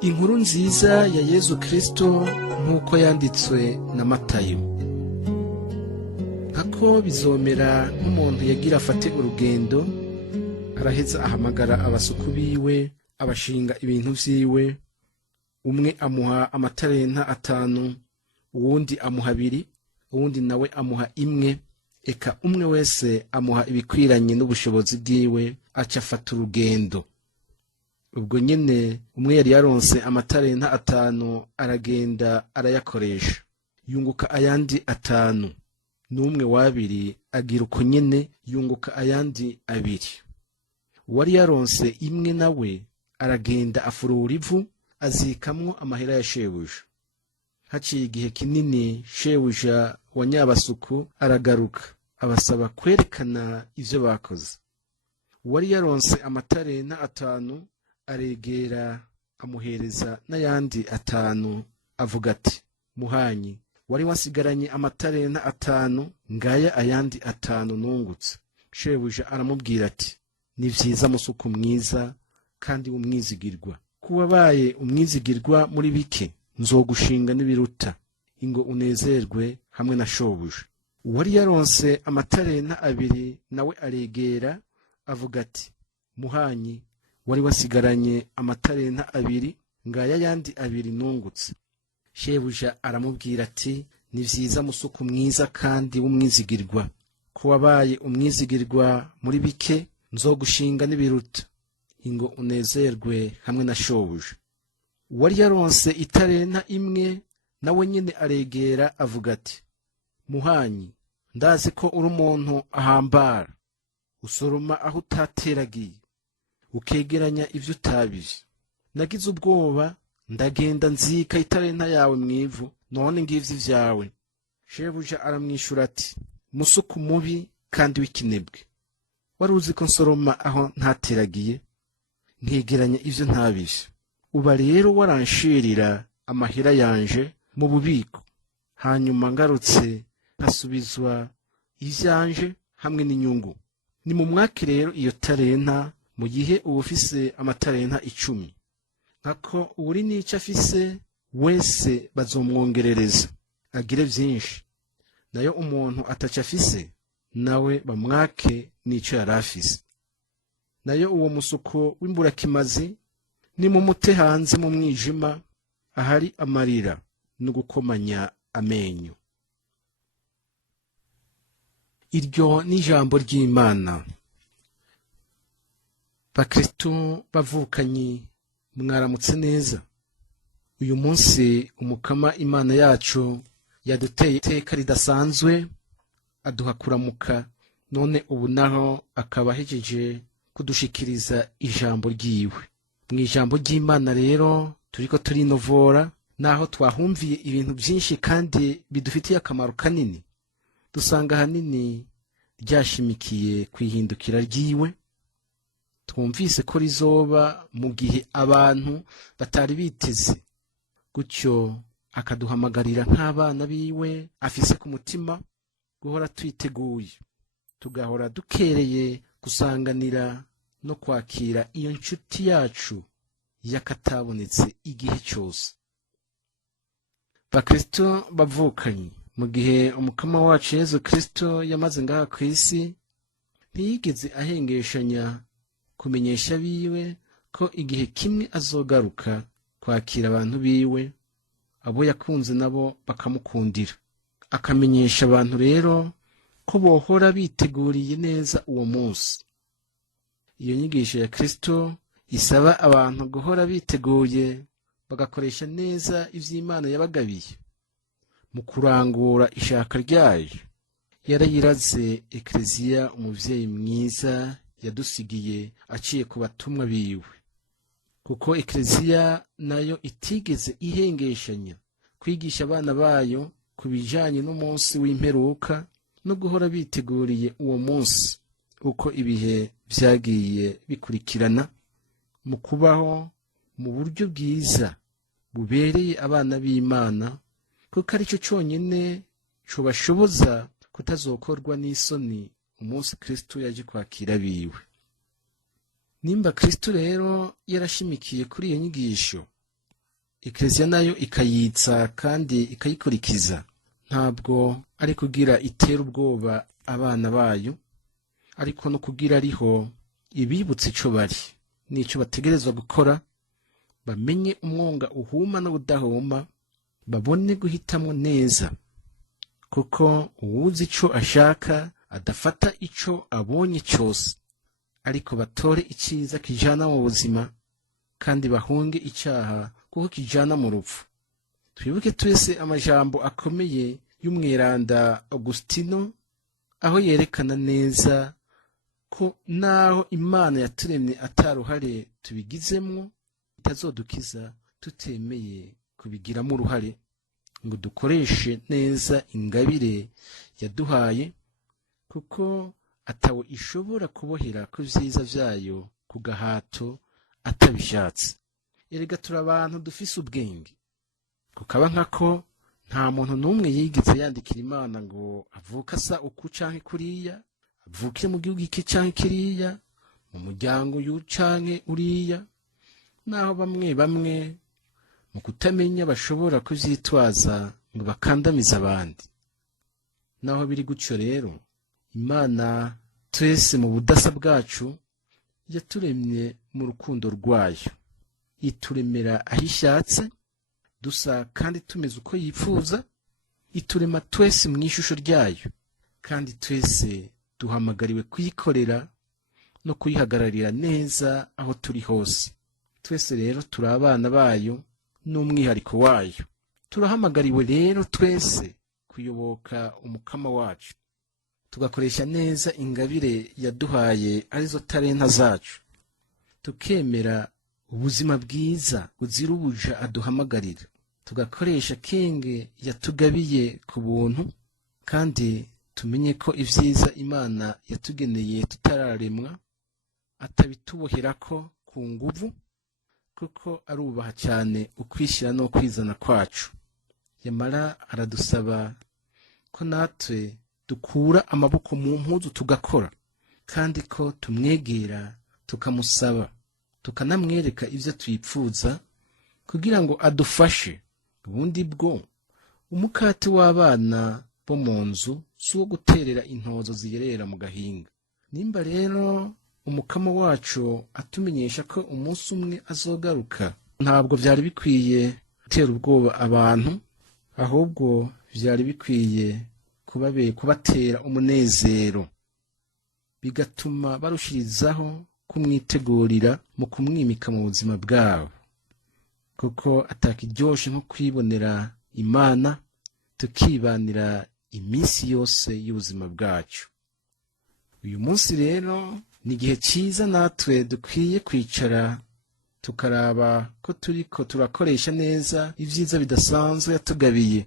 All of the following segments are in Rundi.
Inkuru nziza ya Yezu Kristo nk'uko yanditswe na Matayo. Nkako bizomera nk'umuntu yagira afate urugendo, araheza ahamagara abasuku biwe, abashinga ibintu vyiwe. Umwe amuha amatalenta 5, uwundi amuha 2, uwundi nawe amuha 1. Eka umwe wese amuha ibikwiranye n'ubushobozi bwiwe, aca afata urugendo. Ubwo nyene umwe yari yaronse amatalenta 5, aragenda arayakoresha, yunguka ayandi 5. N'umwe wabiri agira uko nyene, yunguka ayandi 2. Uwari yaronse 1 nawe aragenda afurura ivu, azikamwo amahera ya shebuja. Haciye igihe kinini, shebuja wa nyabasuku aragaruka, abasaba kwerekana ivyo bakoze. Uwari yaronse amatalenta 5 aregera amuhereza n'ayandi 5, avuga ati: "Muhanyi, wari wasigaranye amatalenta 5, ngaya ayandi 5 nungutse." Shebuja aramubwira ati: "Ni vyiza musuku mwiza kandi w'umwizigirwa. Kuwabaye umwizigirwa muri bike, nzogushinga n'ibiruta. Ingo unezerwe hamwe na shobuja." Uwari yaronse amatalenta 2 nawe aregera avuga ati: "Muhanyi, wari wasigaranye amatalenta 2, ngaya yandi 2 nungutse." Shebuja aramubwira ati: "Ni vyiza musuku mwiza kandi w'umwizigirwa. Kuwabaye umwizigirwa muri bike, nzogushinga n'ibiruta. Ingo unezerwe hamwe na shobuja." Uwari yaronse italenta 1 nawe nyene aregera avuga ati: "Muhanyi, ndazi ko uri umuntu ahambara, usoroma aho utateragiye, ukegeranya ivyo utabije. Nagize ubwoba, ndagenda nzika italenta yawe mwivu, none ngivyo ivyawe." Shebuja aramwishura ati: "Musuku mubi kandi w'ikinebwe, wari uzi ko nsoroma aho ntateragiye, nkegeranya ivyo ntabije. Uba rero waranshirira amahera yanje mu bubiko, hanyuma ngarutse nkasubizwa ivyanje hamwe n'inyungu. Ni mu mwaka rero iyo talenta, mu gihe ubufise amatalenta 10. Nkako uri n'ico afise wese bazomwongerereza, agire vyinshi. Nayo umuntu ataca afise, nawe bamwake n'ico yari afise. Nayo uwo musuko w'imburakimazi, nimumute hanze mu mwijima, ahari amarira no gukomanya amenyo." Iryo ni ijambo ry'Imana. Bakristo bavukanyi, mwaramutse neza. Uyu munsi umukama Imana yacu yaduteye iteka ridasanzwe, aduha kuramuka, none ubu naho akaba ahejeje kudushikiriza ijambo ryiwe. Mu ijambo ry'Imana rero turiko turinovora, naho twahumviye ibintu byinshi kandi bidufitiye akamaro kanini, dusanga hanini ryashimikiye kwihindukira ryiwe. Twumvise ko rizoba mu gihe abantu batari biteze, gutyo akaduhamagarira nk'abana biwe afise ku mutima guhora twiteguye, tugahora dukereye gusanganira no kwakira iyo nshuti yacu yakatabonetse igihe cyose. Bakristo bavukanyi, mu gihe umukama wacu Yezu Kristo yamaze ngaha ku isi, ntiyigeze ahengeshanya kumenyesha biwe ko igihe kimwe azogaruka kwakira abantu biwe, abo yakunze nabo bakamukundira. Akamenyesha abantu rero ko bohora biteguriye neza uwo munsi. Iyo nyigisho ya Kristo isaba abantu guhora biteguye, bagakoresha neza ivy'Imana yabagabiye mu kurangura ishaka ryayo. Yarayiraze Ekleziya, umuvyeyi mwiza yadusigiye aciye ku batumwa biwe, kuko Ekleziya nayo itigeze ihengeshanya kwigisha abana bayo ku bijanye n'umunsi w'imperuka no guhora biteguriye uwo munsi, uko ibihe vyagiye bikurikirana, mu kubaho mu buryo bwiza bubereye abana b'Imana, kuko arico conyene cobashoboza kutazokorwa n'isoni umunsi Kristo yaje kwakira biwe. Nimba Kristo rero yarashimikiye kuri iyo nyigisho, Eklezia nayo ikayitsa kandi ikayikurikiza. Ntabwo ari kugira itera ubwoba abana bayo, ariko no kugira ariho ibibutsa ico bari n'ico bategerezwa gukora, bamenye umwonga uhuma n'ubudahuma, babone guhitamwo neza, kuko uwuzi ico ashaka adafata ico abonye cyose, ariko batore iciza kijana mu buzima kandi bahunge icaha kuko kijana mu rupfu. Twibuke twese amajambo akomeye y'umweranda Augustino, aho yerekana neza ko naho Imana yaturemye ataruhare tubigizemwo, itazodukiza tutemeye kubigiramo uruhare ngo dukoreshe neza ingabire yaduhaye, kuko atawe ishobora kubohera ku vyiza vyayo ku gahato atabishatse. Erega turi abantu dufise ubwenge, kukaba nkako nta muntu n'umwe yigeze yandikira Imana ngo avuka asa uku canke kuriya, avukire mu gihugu iki canke kiriya, mu muryango uyu canke uriya, naho bamwe bamwe mu kutamenya bashobora kuvyitwaza ngo bakandamize abandi. Naho biri gutyo rero, Imana twese mu budasa bwacu yaturemye mu rukundo rwayo, ituremera aho ishatse, dusa kandi tumeze uko yipfuza, iturema twese mu ishusho ryayo, kandi twese duhamagariwe kuyikorera no kuyihagararira neza aho turi hose. Twese rero turi abana bayo n'umwihariko wayo. Turahamagariwe rero twese kuyoboka umukama wacu, tugakoresha neza ingabire yaduhaye arizo talenta zacu, tukemera ubuzima bwiza buzira ubuja aduhamagarira, tugakoresha kenge yatugabiye ku buntu, kandi tumenye ko ivyiza Imana yatugeneye tutararemwa atabituboherako ku nguvu, kuko arubaha cyane ukwishyira no kwizana kwacu. Yamara aradusaba ko natwe dukura amaboko mu mpuzu tugakora, kandi ko tumwegera tukamusaba, tukanamwereka ivyo twipfuza kugira ngo adufashe. Ubundi bwo umukate w'abana bo mu nzu si uwo guterera intozo ziyerera mu gahinga. Nimba rero umukama wacu atumenyesha ko umunsi umwe azogaruka, ntabwo vyari bikwiye gutera ubwoba abantu, ahubwo vyari bikwiye kubatera umunezero, bigatuma barushirizaho kumwitegurira mu kumwimika mu buzima bwabo, kuko atakiryoshe nko kwibonera Imana tukibanira iminsi yose y'ubuzima bwacu. Uyu munsi rero ni igihe cyiza natwe dukwiye kwicara tukaraba ko turiko turakoresha neza ivyiza bidasanzwe yatugabiye,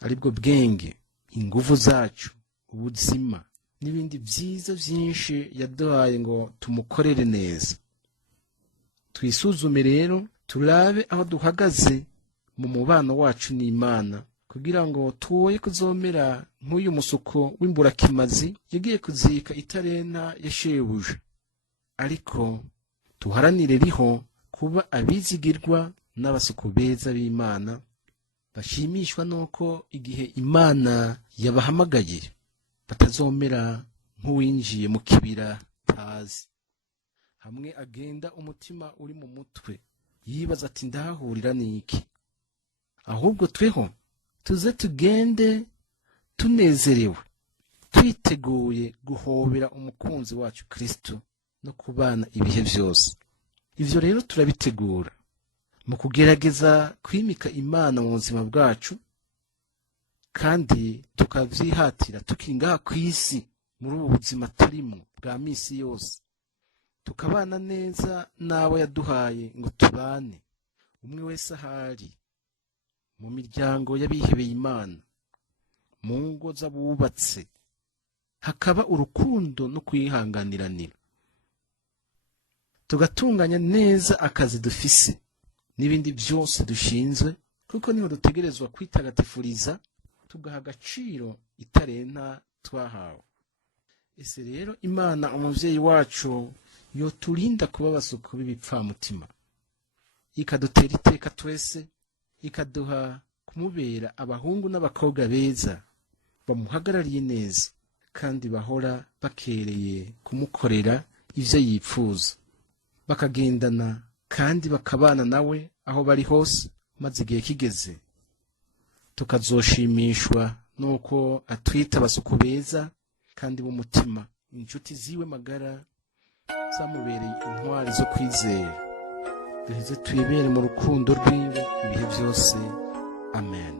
aribwo bwenge, inguvu zacu, ubuzima n'ibindi vyiza vyinshi yaduhaye ngo tumukorere neza. Twisuzume rero, turabe aho duhagaze mu mubano wacu n'Imana, kugira ngo tuwoye kuzomera nk'uyu musuko w'imburakimazi yagiye kuzika italenta ya shebuja, ariko tuharanire riho kuba abizigirwa n'abasuku beza b'Imana, bashimishwa nuko igihe Imana yabahamagaye batazomera nk'uwinjiye mu kibira tazi, hamwe agenda umutima uri mu mutwe yibaza ati ndahahurira n'iki. Ahubwo tweho tuze tugende tunezerewe, twiteguye guhobera umukunzi wacu Kristo no kubana ibihe vyose. Ivyo rero turabitegura mu kugerageza kwimika Imana mu buzima bwacu, kandi tukavyihatira tukiri ngaha kw'isi muri ubu buzima turimwo bwa misi yose, tukabana neza n'abo yaduhaye ngo tubane, umwe wese ahari, mu miryango y'abihebeye Imana, mu ngo z'abubatse, hakaba urukundo no kwihanganiranira, tugatunganya neza akazi dufise n'ibindi byose dushinzwe, kuko niho dutegerezwa kwitagatifuriza, tugaha agaciro italenta twahawe. Ese rero Imana umuvyeyi wacu yoturinda kuba abasuku b'ibipfamutima, ikadutera iteka twese, ikaduha kumubera abahungu n'abakobwa beza bamuhagarariye neza kandi bahora bakereye kumukorera ivyo yipfuza, bakagendana kandi bakabana nawe aho bari hose, maze igihe kigeze tukazoshimishwa nuko atwita abasuku beza kandi b'umutima, inshuti ziwe magara zamubereye intwari zo kwizera. Duheze twibere mu rukundo rwiwe ibihe byose. Amen.